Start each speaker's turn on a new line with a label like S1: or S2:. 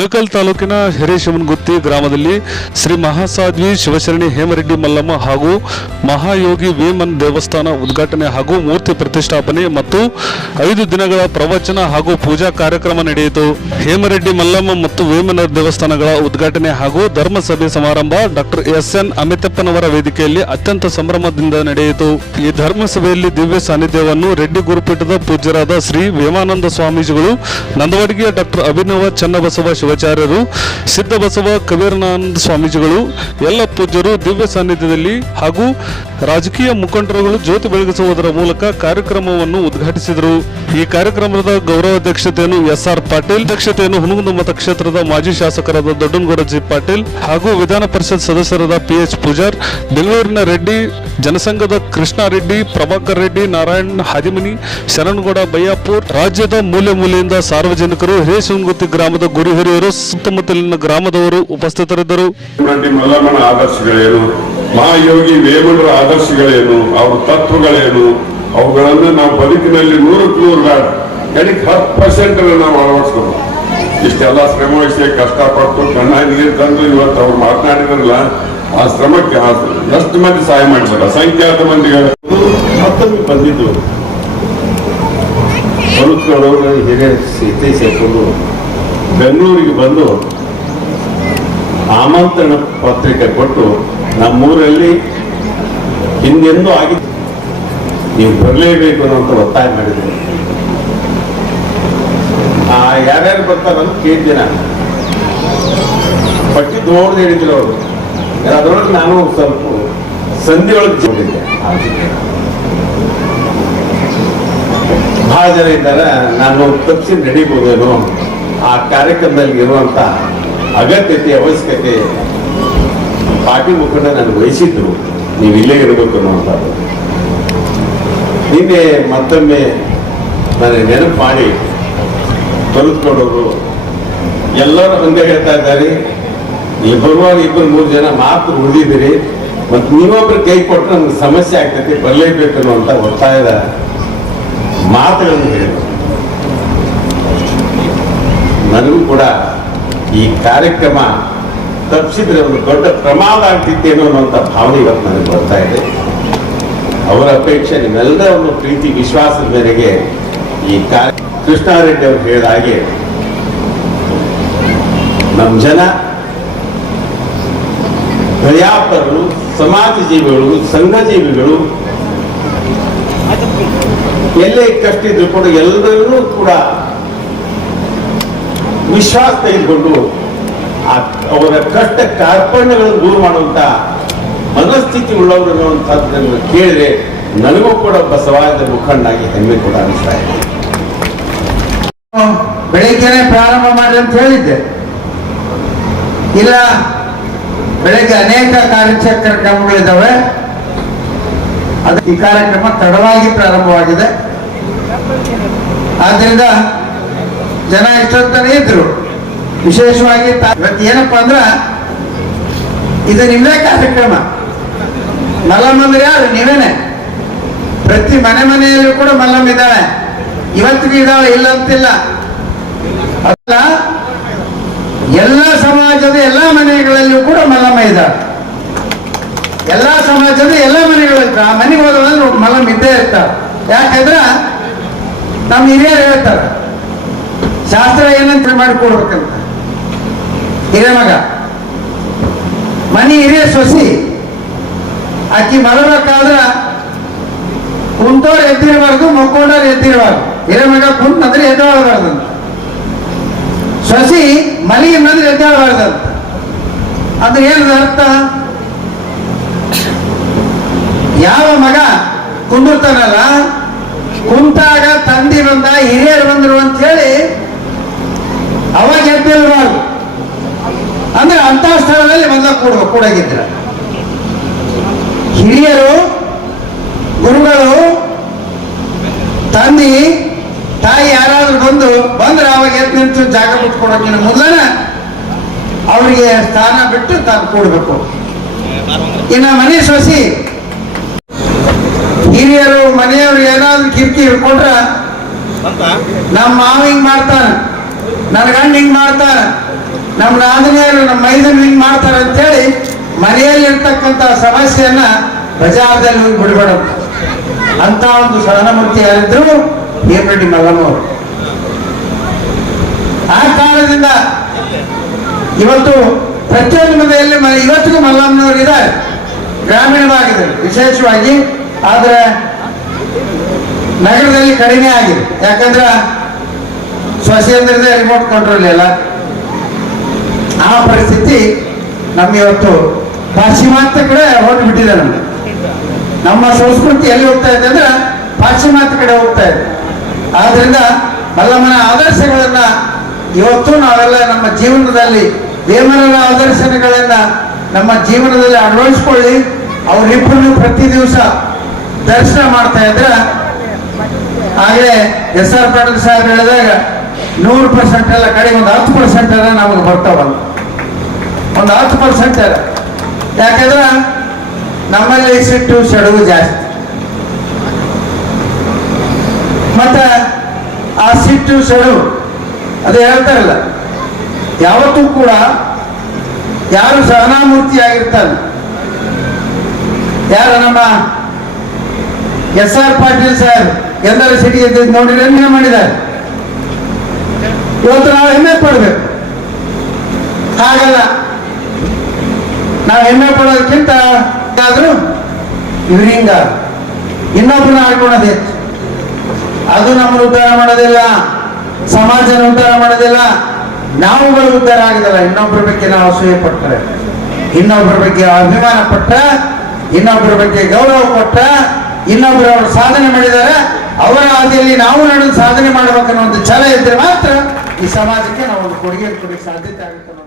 S1: ಇಳಕಲ್ ತಾಲೂಕಿನ ಹಿರೇಶಿವನಗುತ್ತಿ ಗ್ರಾಮದಲ್ಲಿ ಶ್ರೀ ಮಹಾಸಾಧ್ವಿ ಶಿವಶರಣಿ ಹೇಮರೆಡ್ಡಿ ಮಲ್ಲಮ್ಮ ಹಾಗೂ ಮಹಾಯೋಗಿ ವೇಮನ್ ದೇವಸ್ಥಾನ ಉದ್ಘಾಟನೆ ಹಾಗೂ ಮೂರ್ತಿ ಪ್ರತಿಷ್ಠಾಪನೆ ಮತ್ತು ಐದು ದಿನಗಳ ಪ್ರವಚನ ಹಾಗೂ ಪೂಜಾ ಕಾರ್ಯಕ್ರಮ ನಡೆಯಿತು. ಹೇಮರೆಡ್ಡಿ ಮಲ್ಲಮ್ಮ ಮತ್ತು ವೇಮನ ದೇವಸ್ಥಾನಗಳ ಉದ್ಘಾಟನೆ ಹಾಗೂ ಧರ್ಮಸಭೆ ಸಮಾರಂಭ ಡಾಕ್ಟರ್ ಎಸ್ ಎನ್ ಅಮಿತಪ್ಪನವರ ವೇದಿಕೆಯಲ್ಲಿ ಅತ್ಯಂತ ಸಂಭ್ರಮದಿಂದ ನಡೆಯಿತು. ಈ ಧರ್ಮಸಭೆಯಲ್ಲಿ ದಿವ್ಯ ಸಾನ್ನಿಧ್ಯವನ್ನು ರೆಡ್ಡಿ ಗುರುಪೀಠದ ಪೂಜ್ಯರಾದ ಶ್ರೀ ವೇಮಾನಂದ ಸ್ವಾಮೀಜಿಗಳು, ನಂದವಾಡಿಗೆಯ ಡಾಕ್ಟರ್ ಅಭಿನವ ಚನ್ನಬಸವ ಶಿವಾಚಾರ್ಯರು ಸಿದ್ದಬಸವ ಕಬೀರನಾನಂದ ಸ್ವಾಮೀಜಿಗಳು, ಎಲ್ಲ ಪೂಜ್ಯರು ದಿವ್ಯ ಸಾನ್ನಿಧ್ಯದಲ್ಲಿ ಹಾಗೂ ರಾಜಕೀಯ ಮುಖಂಡರುಗಳು ಜ್ಯೋತಿ ಬೆಳಗಿಸುವುದರ ಮೂಲಕ ಕಾರ್ಯಕ್ರಮವನ್ನು ಉದ್ಘಾಟಿಸಿದರು. ಈ ಕಾರ್ಯಕ್ರಮದ ಗೌರವಾಧ್ಯಕ್ಷತೆಯನ್ನು ಎಸ್ ಆರ್ ಪಾಟೀಲ್, ಅಧ್ಯಕ್ಷತೆಯನ್ನು ಹುನಗುಂದ ಮತಕ್ಷೇತ್ರದ ಮಾಜಿ ಶಾಸಕರಾದ ದೊಡ್ಡನಗೌಡ ಜಿ ಪಾಟೀಲ್ ಹಾಗೂ ವಿಧಾನ ಪರಿಷತ್ ಸದಸ್ಯರಾದ ಪಿ ಎಚ್ ಪೂಜಾರ್, ಬೆಂಗಳೂರಿನ ರೆಡ್ಡಿ ಜನಸಂಘದ ಕೃಷ್ಣಾರೆಡ್ಡಿ ಪ್ರಭಾಕರ್ ರೆಡ್ಡಿ, ನಾರಾಯಣ್ ಹಾದಿಮನಿ, ಶರಣಗೌಡ ಬಯ್ಯಾಪುರ್ ರಾಜ್ಯದ ಮೂಲೆ ಮೂಲೆಯಿಂದ ಸಾರ್ವಜನಿಕರು ಹಿರೇಶಂಗುತಿ ಗ್ರಾಮದ ಗುರು ಹಿರಿಯರು, ಸುತ್ತಮುತ್ತಲಿನ ಗ್ರಾಮದವರು ಉಪಸ್ಥಿತರಿದ್ದರು.
S2: ಆದರ್ಶಗಳೇನು, ಮಹಾಯೋಗಿ ವೇಮನರ ಆದರ್ಶಗಳೇನು, ಅವ್ರ ತತ್ವಗಳೇನು, ಅವುಗಳನ್ನು ನಾವು ಬದುಕಿನಲ್ಲಿ ನೂರಕ್ಕೆ ನೂರು ಬೇಡ ಕಡಿಗೆ ಹತ್ತು ಪರ್ಸೆಂಟ್ ನಾವು ಅಳವಡಿಸ್ಕೊಂಡು ಇಷ್ಟೆಲ್ಲ ಶ್ರಮವಹಿಸಿ ಕಷ್ಟಪಟ್ಟು ಕಣ್ಣ ನೀರು ತಂದು ಇವತ್ತು ಅವ್ರು ಮಾತನಾಡಿದ್ರಲ್ಲ ಆ ಶ್ರಮಕ್ಕೆ ಎಷ್ಟು ಮಂದಿ ಸಹಾಯ ಮಾಡಿದ್ದಾರೆ? ಅಸಂಖ್ಯಾತ ಮಂದಿಗಳು
S3: ಮತ್ತೊಮ್ಮೆ ಬಂದಿದ್ದು. ಹಿರಿಯ ಸೀತೆ ಸೇರ್ಕೊಂಡು ಬೆಂಗಳೂರಿಗೆ ಬಂದು ಆಮಂತ್ರಣ ಪತ್ರಿಕೆ ಕೊಟ್ಟು ನಮ್ಮೂರಲ್ಲಿ ಹಿಂದೆಂದೂ ಆಗಿ ನೀವು ಬರಲೇಬೇಕು ಅನ್ನೋಂಥ ಒತ್ತಾಯ ಮಾಡಿದ್ರು. ಆ ಯಾರ್ಯಾರು ಬರ್ತಾರಂತ ಕೇಳಿದ್ದೆ ನಾನು. ಪಟ್ಟಿ ದೊಡ್ಡದು ಹೇಳಿದ್ರು ಅವರು. ಅದರೊಳಗೆ ನಾನು ಸ್ವಲ್ಪ ಸಂಧಿಯೊಳಗೆ ಜೋಡಿದ್ದೆ ಬಹಳ ಜನ ಇದ್ದಾರೆ, ನಾನು ತಪ್ಪಿಸಿ ನಡೀಬಹುದೇನೋ ಆ ಕಾರ್ಯಕ್ರಮದಲ್ಲಿ ಇರುವಂತ ಅಗತ್ಯತೆ, ಅವಶ್ಯಕತೆ ಪಾರ್ಟಿ ಮುಖಂಡ ನಾನು ವಹಿಸಿದ್ರು. ನೀವು ಇಲ್ಲೇ ಇರಬೇಕು ಅನ್ನುವಂಥದ್ದು. ನಿನ್ನೆ ಮತ್ತೊಮ್ಮೆ ನನಗೆ ನೆನಪು ಮಾಡಿ ತೊರೆದುಕೊಂಡವರು ಎಲ್ಲರೂ ಒಂದೇ ಹೇಳ್ತಾ ಇದ್ದಾರೆ ಬರುವಾಗ ಇಬ್ಬರು ಮೂರು ಜನ ಮಾತ್ರ ಉಳಿದಿದ್ದೀರಿ, ಮತ್ತು ನೀವೊಬ್ರು ಕೈ ಕೊಟ್ಟರೆ ನಮ್ಗೆ ಸಮಸ್ಯೆ ಆಗ್ತೈತಿ, ಬರಲೇಬೇಕು ಅನ್ನುವಂಥ ಒತ್ತಾಯದ ಮಾತುಗಳನ್ನು ಹೇಳಿದರು. ನನಗೂ ಕೂಡ ಈ ಕಾರ್ಯಕ್ರಮ ತಪ್ಪಿಸಿದ್ರೆ ಒಂದು ದೊಡ್ಡ ಪ್ರಮಾದ ಆಗ್ತಿತ್ತೇನೋ ಅನ್ನುವಂಥ ಭಾವನೆ ಇವತ್ತು ನನಗೆ ಬರ್ತಾ ಇದೆ. ಅವರ ಅಪೇಕ್ಷೆ ನಿಮ್ಮೆಲ್ಲರ ಒಂದು ಪ್ರೀತಿ, ವಿಶ್ವಾಸದ ಮೇರೆಗೆ ಈ ಕಾರ್ಯ ಕೃಷ್ಣಾರೆಡ್ಡಿ ಅವರು ಹೇಳಿದ ಹಾಗೆ ನಮ್ಮ ಜನ ಪ್ರಯಾಪರು ಸಮಾಜ ಜೀವಿಗಳು ಸಂಘ ಜೀವಿಗಳು ಎಲ್ಲೇ ಕಷ್ಟ ಇದ್ರು ಕೂಡ ಎಲ್ಲರೂ ಕೂಡ ವಿಶ್ವಾಸ ತೆಗೆದುಕೊಂಡು ಅವರ ಕಷ್ಟ ಕಾರ್ಪಣ್ಯಗಳನ್ನು ದೂರ ಮಾಡುವಂತ ಮನಸ್ಥಿತಿ ಉಳ್ಳವರು ಅನ್ನುವಂಥದ್ದನ್ನು ಕೇಳಿದ್ರೆ ನನಗೂ ಕೂಡ ಒಬ್ಬ ಸಮಾಜದ ಮುಖಂಡಾಗಿ ಹೆಮ್ಮೆ ಕೂಡ ಅನಿಸ್ತಾ ಇದೆ.
S4: ಬೆಳಿಗ್ಗೆನೆ ಪ್ರಾರಂಭ ಮಾಡಿ ಅಂತ ಹೇಳಿದ್ದೆ. ಇಲ್ಲ ಬೆಳಗ್ಗೆ ಅನೇಕ ಕಾರ್ಯಕ್ರಮಗಳಿದ್ದಾವೆ ಅದು ಈ ಕಾರ್ಯಕ್ರಮ ತಡವಾಗಿ ಪ್ರಾರಂಭವಾಗಿದೆ. ಆದ್ರಿಂದ ಜನ ಎಷ್ಟೊತ್ತಾನೆ ಇದ್ರು, ವಿಶೇಷವಾಗಿ ಇವತ್ತು ಏನಪ್ಪಾ ಅಂದ್ರ, ಇದು ನಿಮ್ಮದೇ ಕಾರ್ಯಕ್ರಮ. ಮಲ್ಲಮ್ಮ ಅಂದ್ರೆ ಯಾರು? ನೀವೇನೆ. ಪ್ರತಿ ಮನೆ ಮನೆಯಲ್ಲೂ ಕೂಡ ಮಲ್ಲಮ್ಮ ಇದ್ದಾಳೆ. ಇವತ್ತಿಗೂ ಇದಾವೆ ಇಲ್ಲ ಅಂತಿಲ್ಲ ಅಲ್ಲ ಸಮಾಜದ ಎಲ್ಲ ಮನೆಗಳಲ್ಲಿಯೂ ಕೂಡ ಮಲ್ಲಮ್ಮ ಇದ್ದಾಳೆ ಎಲ್ಲ ಸಮಾಜದ ಎಲ್ಲ ಮನೆಗಳಲ್ಲಿ ಆ ಮನೆಗೆ ಹೋದ್ರೆ ಮಲ್ಲಮ್ಮ ಇದ್ದೇ ಇರ್ತಾಳೆ ಯಾಕಂದ್ರೆ ನಮ್ಮ ಹಿರಿಯರು ಹೇಳ್ತಾರೆ, ಶಾಸ್ತ್ರ ಏನಂತ ಮಾಡಿಕೊಡ್ಬೇಕಂತ. ಹಿರಿಯ ಮಗ, ಮನಿ ಹಿರಿಯ ಸೊಸಿ, ಆಕಿ ಮಲಬೇಕಾದ್ರ ಕುಂತೋರು ಎದ್ದಿರಬಾರ್ದು ಮಕ್ಕೊಂಡವ್ರು ಎದ್ದಿರಬಾರ್ದು. ಹಿರಿಯ ಮಗ ಕುಂತಂದ್ರೆ ಎದ್ದೇಳಬಾರ್ದಂತ ಸೊಸಿ ಮಲಗಿನಂದ್ರೆ ಅಂತ. ಅಂದ್ರೆ ಏನದ ಅರ್ಥ? ಯಾವ ಮಗ ಕುಂದಿರ್ತಾನಲ್ಲ, ಕುಂತಾಗ ತಂದಿ ಬಂದ, ಹಿರಿಯರು ಬಂದರು ಅಂತ ಹೇಳಿ ಅವಾಗ ಎದ್ದಿರಬಾರ್ದು. ಅಂದ್ರೆ ಅಂತ ಸ್ಥಳದಲ್ಲಿ ಮೊದಲ ಕೂಡ ಕೂಡಾಗಿದ್ರ. ಹಿರಿಯರು ಗುರುಗಳು ತಂದಿ ತಾಯಿ ಯಾರಾದ್ರೂ ಬಂದು ಬಂದ್ರೆ ಅವಾಗ ಎದ್ದು ನಿಂತು ಜಾಗ ಬಿಟ್ಕೊಡೋಕಿನ ಮೊದಲನೇ ಅವರಿಗೆ ಸ್ಥಾನ ಬಿಟ್ಟು ತಾನು ಕೂಡ್ಬೇಕು. ಇನ್ನ ಮನೆ ಸೊಸಿ. ಹಿರಿಯರು ಮನೆಯವರು ಏನಾದ್ರು ಕಿರ್ಕಿ ಹಿಡ್ಕೊಂಡ್ರ ನಮ್ಮ ಮಾವ ಹಿಂಗ್ ಮಾಡ್ತಾನ. ನನ್ನ ಗಂಡ ಹಿಂಗ್ ಮಾಡ್ತಾನ. ನಮ್ಮ ನಾದಿನಿಯರು ನಮ್ಮ ಮೈದನ್ ಹಿಂಗ್ ಮಾಡ್ತಾರೆ ಅಂತೇಳಿ ಮನೆಯಲ್ಲಿ ಇರ್ತಕ್ಕಂಥ ಸಮಸ್ಯೆಯನ್ನ ಬಜಾರದಲ್ಲಿ ಹೋಗಿ ಬಿಡಬೇಡ ಅಂತ ಒಂದು ಸಹನಮೂರ್ತಿ ಯಾರಿದ್ರು ಮಲ್ಲಮ್ಮ ಅವರು ಆ ಕಾರಣದಿಂದ ಇವತ್ತು ಪ್ರತಿಯೊಂದು ಮನೆಯಲ್ಲಿ ಇವತ್ತಿಗೂ ಮಲ್ಲಮ್ಮನವರು ಇದ್ದಾರೆ. ಗ್ರಾಮೀಣ ವಿಶೇಷವಾಗಿ. ಆದರೆ ನಗರದಲ್ಲಿ ಕಡಿಮೆ ಆಗಿದೆ. ಯಾಕಂದ್ರೆ ಸ್ವಸೇಂದ್ರದೇ ರಿಮೋಟ್ ಕಂಟ್ರೋಲ್ ಇಲ್ಲ. ಆ ಪರಿಸ್ಥಿತಿ ನಮ್ಗೆ ಇವತ್ತು ಪಾಶ್ಚಿಮಾತ್ಯ ಕಡೆ ಹೊರಟು ಬಿಟ್ಟಿದೆ ನಮ್ಗೆ. ನಮ್ಮ ಸಂಸ್ಕೃತಿ ಎಲ್ಲಿ ಹೋಗ್ತಾ ಇದೆ ಅಂದ್ರೆ ಪಾಶ್ಚಿಮಾತ್ಯ ಕಡೆ ಹೋಗ್ತಾ ಇದೆ. ಆದ್ರಿಂದ ಮಲ್ಲಮ್ಮನ ಆದರ್ಶಗಳನ್ನ ಇವತ್ತು ನಾವೆಲ್ಲ ನಮ್ಮ ಜೀವನದಲ್ಲಿ ವೇಮನರ ಆದರ್ಶನಗಳನ್ನ ನಮ್ಮ ಜೀವನದಲ್ಲಿ ಅಳವಡಿಸ್ಕೊಳ್ಳಿ. ಅವರಿಬ್ಬರನ್ನು ಪ್ರತಿ ದಿವಸ ದರ್ಶನ ಮಾಡ್ತಾ ಇದ್ರೆ, ಹಾಗೆ ಎಸ್ ಆರ್ ಪಾಟೀಲ್ ಸಾಹೇಬ್ ಹೇಳಿದಾಗ ನೂರು ಪರ್ಸೆಂಟ್ ಎಲ್ಲ ಕಡೆಗೆ ಒಂದು ಹತ್ತು ಪರ್ಸೆಂಟ್ ಎಲ್ಲ ನಮಗೆ ಬರ್ತಾವಲ್ಲ ಒಂದು ಹತ್ತು ಪರ್ಸೆಂಟ್ ಅಲ್ಲ. ಯಾಕಂದ್ರೆ ನಮ್ಮಲ್ಲಿ ಸಿಟ್ಟು ಸೆಡವು ಜಾಸ್ತಿ. ಮತ್ತೆ ಆ ಸಿಟ್ಟು ಸೆಡವು ಅದು ಹೇಳ್ತಾರಲ್ಲ ಯಾವತ್ತೂ ಕೂಡ ಯಾರು ಸಹನಾಮೂರ್ತಿ ಆಗಿರ್ತಾರೆ ಯಾರು ನಮ್ಮ ಎಸ್ ಆರ್ ಪಾಟೀಲ್ ಸರ್ ಎಲ್ಲರ ಸಿಟಿ ನೋಡಿ ಹೆಮ್ಮೆ ಮಾಡಿದ್ದಾರೆ. ಇವತ್ತು ನಾವು ಹೆಮ್ಮೆ ಪಡ್ಬೇಕು. ಹಾಗಲ್ಲ. ನಾವು ಹೆಮ್ಮೆ ಪಡೋದಕ್ಕಿಂತ ಆದ್ರೂ ಇವ್ರಿಂಗ ಇನ್ನೊಬ್ಬರನ್ನ ಆಡ್ಕೊಳೋದು ಹೆಚ್ಚು. ಅದು ನಮ್ಮನ್ನು ಉದ್ಧಾರ ಮಾಡೋದಿಲ್ಲ. ಸಮಾಜನ ಉದ್ಧಾರ ಮಾಡೋದಿಲ್ಲ. ನಾವುಗಳು ಉದ್ಧಾರ ಆಗೋದಿಲ್ಲ ಇನ್ನೊಬ್ಬರ ಬಗ್ಗೆ ನಾವು ಅಸೂಯೆ ಪಟ್ಟರೆ ಇನ್ನೊಬ್ಬರ ಬಗ್ಗೆ ಅಭಿಮಾನ ಪಟ್ಟ ಇನ್ನೊಬ್ಬರ ಬಗ್ಗೆ ಗೌರವ ಕೊಟ್ಟ ಇನ್ನೊಬ್ಬರು ಅವರು ಸಾಧನೆ ಮಾಡಿದ್ದಾರೆ ಅವರ ಹಾದಿಯಲ್ಲಿ ನಾವು ನಡೆದು ಸಾಧನೆ ಮಾಡಬೇಕನ್ನೋ ಒಂದು ಛಲ ಇದ್ದರೆ ಮಾತ್ರ ಈ ಸಮಾಜಕ್ಕೆ ನಾವು ಒಂದು ಕೊಡುಗೆ ಕೊಡಲಿಕ್ಕೆ ಸಾಧ್ಯತೆ ಆಗುತ್ತೆ